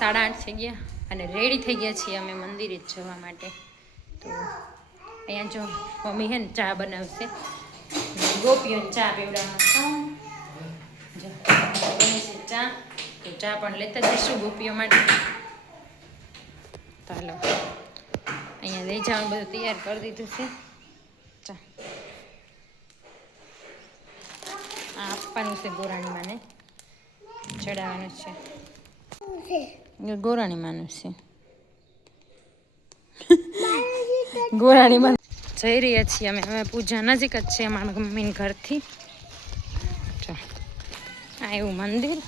8:30 થઈ ગયા અને રેડી થઈ ગયા છીએ અમે મંદિરે જવા માટે. તો અહીંયા જો મમ્મી હે ને ચા બનાવશે, ગોપીઓને ચા પીવડાવવાનો જો બને છે ચા. તો ચા પણ લેતા જઈશું ગોપીઓ માટે. ચાલો અહીંયા લઈ જવાનું બધું તૈયાર કરી દીધું છે. ચા આપવાનું છે ગોરાણી માને, ચડાવવાનું છે ગોરાણી માનું છે. ગોરાણી માં જઈ રહ્યા છીએ અમે પૂજા નજીક જ છે અમારા મમ્મીના ઘરથી. આ એવું મંદિર.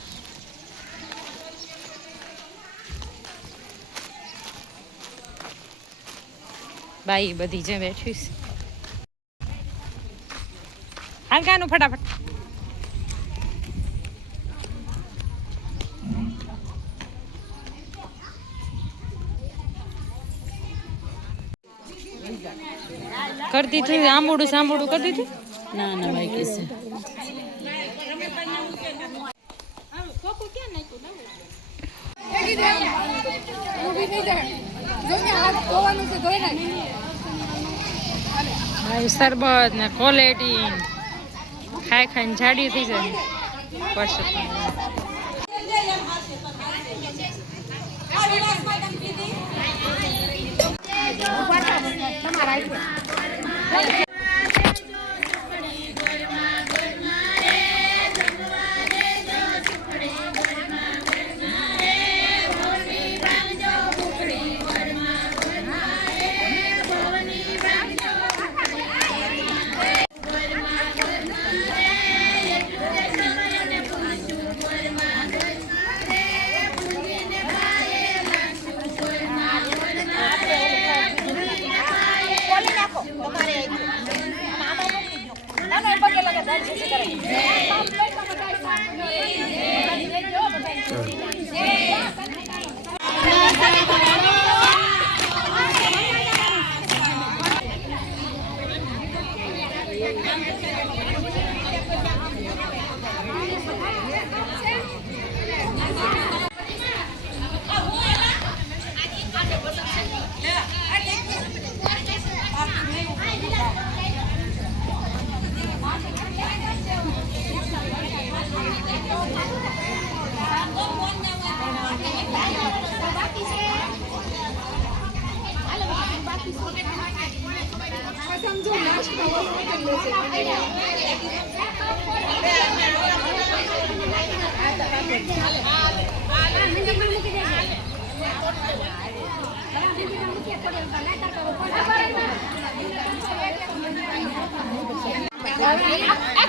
બાઈ બધી જે બેઠી છે. હાલ કાનું ફટાફટ. કરી દીધું આંબોડું સાંભોડું કરી દીધું. ના ના બાકી છે. શરબત ને ક્વોલિટી ખાઈ ખાઈને જાડી થઈ જાય.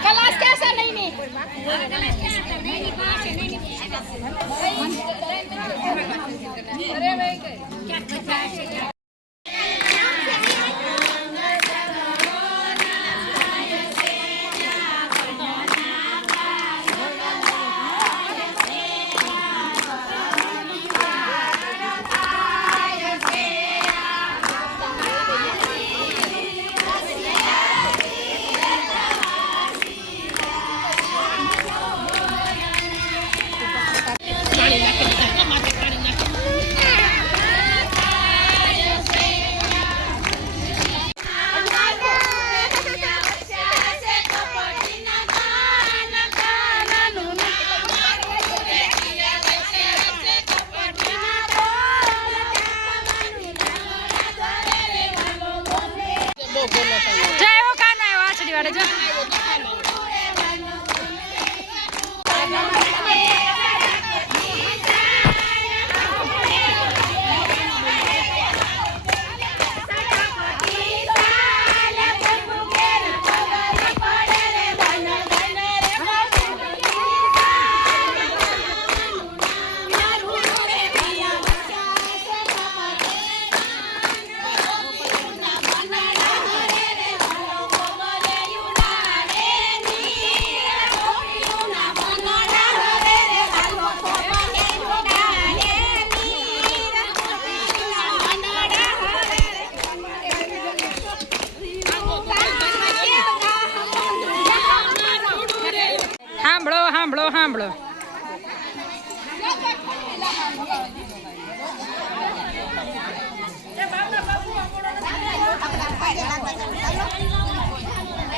गलास कैसा नहीं नहीं अरे भाई સાંભળો સાંભળો સાંભળો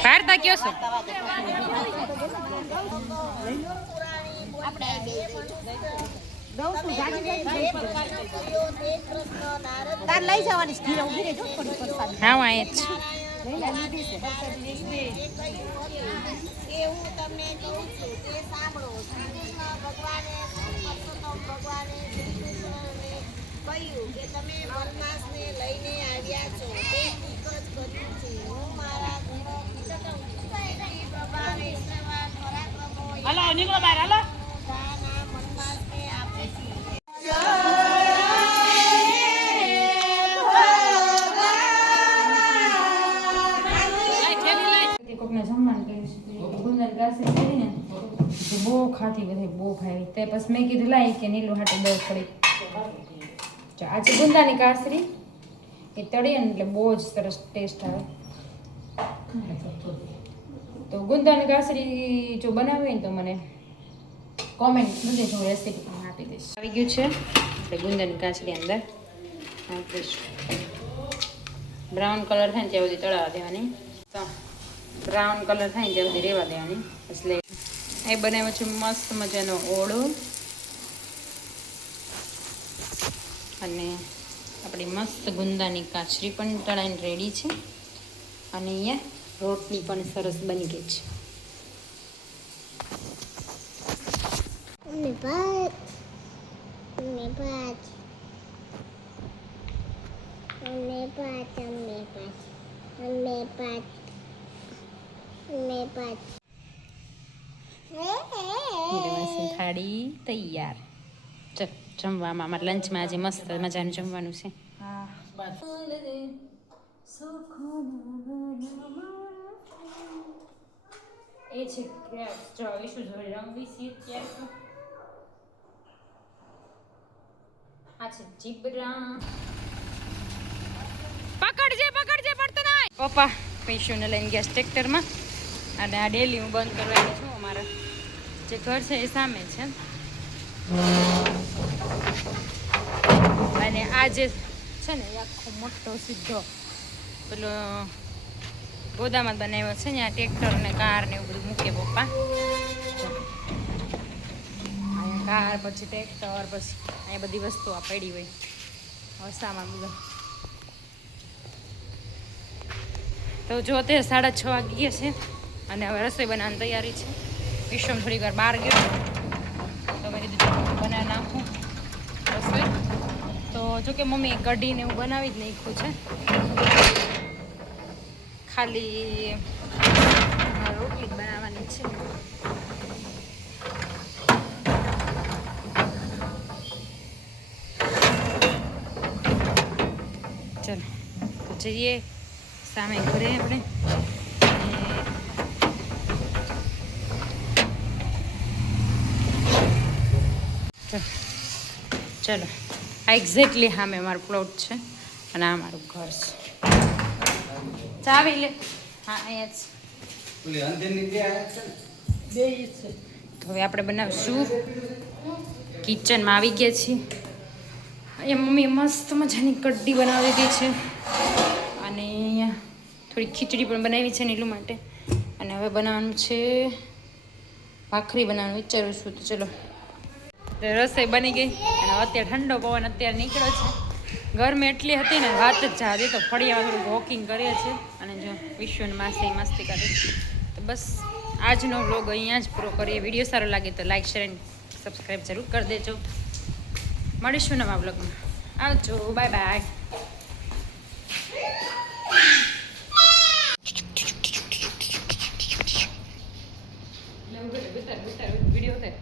ભારતા કયો છો? તાર લઈ જવાની ઘીરે ઉભી રહેજો થોડી પરસાદ હા હું અહીંયા જ છું. હું તમને કહું છું તે સાંભળો. શ્રીકૃષ્ણ ભગવાને પરસોત્તમ ભગવાને શ્રીકૃષ્ણને કહ્યું કે તમે વનવાસને લઈને આવ્યા છો તે ઠીક જ કર્યું છે. હું મારા પ્રભાવે સર્વાન પરાક્રમો હાલો નીકળો બહાર હાલો વનવાસને આપું છું. કોકને જમવાનું કર્યું છે ગુંદર ગાસરી કરીને બહુ ખાતી બધી બહુ ખાઈ તે પછી મેં કીધું લાઈ કે નીલું હાટે દવ પડી. આજે ગુંદાની કાસરી એ તળીએ ને એટલે બહુ જ સરસ ટેસ્ટ આવે. તો ગુંદાની કાસરી જો બનાવી હોય ને તો મને કોમેન્ટ મૂકજો, હું રેસીપી પણ આપી દઈશ. આવી ગયું છે એટલે ગુંદાની કાસરી અંદર નાખીશું. બ્રાઉન કલર થાય ને ત્યાં સુધી તળાવવા દેવાની. તો બ્રાઉન કલર થાય ને ત્યાં સુધી રહેવા દેવાની. એટલે એ બનાવ્યો છે મસ્ત મજાનો ઓળો અને આપણી મસ્ત ગુંદાની કાચરી પણ તળાઈને રેડી છે અને અહીંયા રોટલી પણ સરસ બની ગઈ છે. થાળી તૈયાર. ચલ જમવામાં અમારે લંચમાં આજે મસ્ત મજાનું જમવાનું છે. એ છે જો વિશું જોડે રંગી સીટ ક્યારે તો આ છે જીબ્રા. પકડજે પડતો નહીં. પપ્પા પૈસોને લઈને ગયા ટ્રેક્ટરમાં અને આ ડેલી હું બંધ કરવાની છું. અમારા જે ઘર છે એ સામે છે અને આ જે છે ને એ આખો મોટો સીધો પેલો ગોદામાં બનાવ્યો છે ને આ ટ્રેક્ટર ને કાર ને એવું બધું મૂકે પપ્પા. અહીંયા કાર પછી ટ્રેક્ટર પછી અહીંયા બધી વસ્તુ આ પડી હોય વસામાં બધા. તો જો તે 6:30 વાગી ગયા છે અને હવે રસોઈ બનાવવાની તૈયારી છે. વિશ્વમ થોડી વાર બહાર ગયો તો મેં કીધું બનાવી નાખું રસોઈ. તો જોકે મમ્મી કઢીને એવું બનાવી જ નાખ્યું છે, ખાલી રોટલી જ બનાવવાની છે. ચલો તો જઈએ સામે ઘરે આપણે. ચલો આ એક્ઝેક્ટલી સામે અમારો પ્લોટ છે અને આ મારું ઘર છે. ચાવી લે. હા અહીંયા જ તો હવે આપણે બનાવશું. કિચનમાં આવી ગયા છીએ. અહીંયા મમ્મી મસ્ત મજાની કઢી બનાવી દીધી છે અને અહીંયા થોડી ખીચડી પણ બનાવી છે નીલું માટે. અને હવે બનાવવાનું છે ભાખરી બનાવવાનું વિચારું છું. તો ચલો રસોઈ બની ગઈ અને અત્યારે ઠંડો પવન અત્યારે નીકળ્યો છે. ગરમી એટલી હતી ને વાત જ જવા દે. તો ફળિયામાં થોડું વોકિંગ કરીએ છીએ અને જો વિશ્વને મસ્તી કરે. તો બસ આજનો વ્લોગ અહીંયા જ પૂરો કરીએ. વિડીયો સારો લાગે તો લાઈક શેર એન્ડ સબસ્ક્રાઈબ જરૂર કરી દેજો. મળીશું નવા વ્લોગમાં. આવજો, બાય બાય. વિડીયો થાય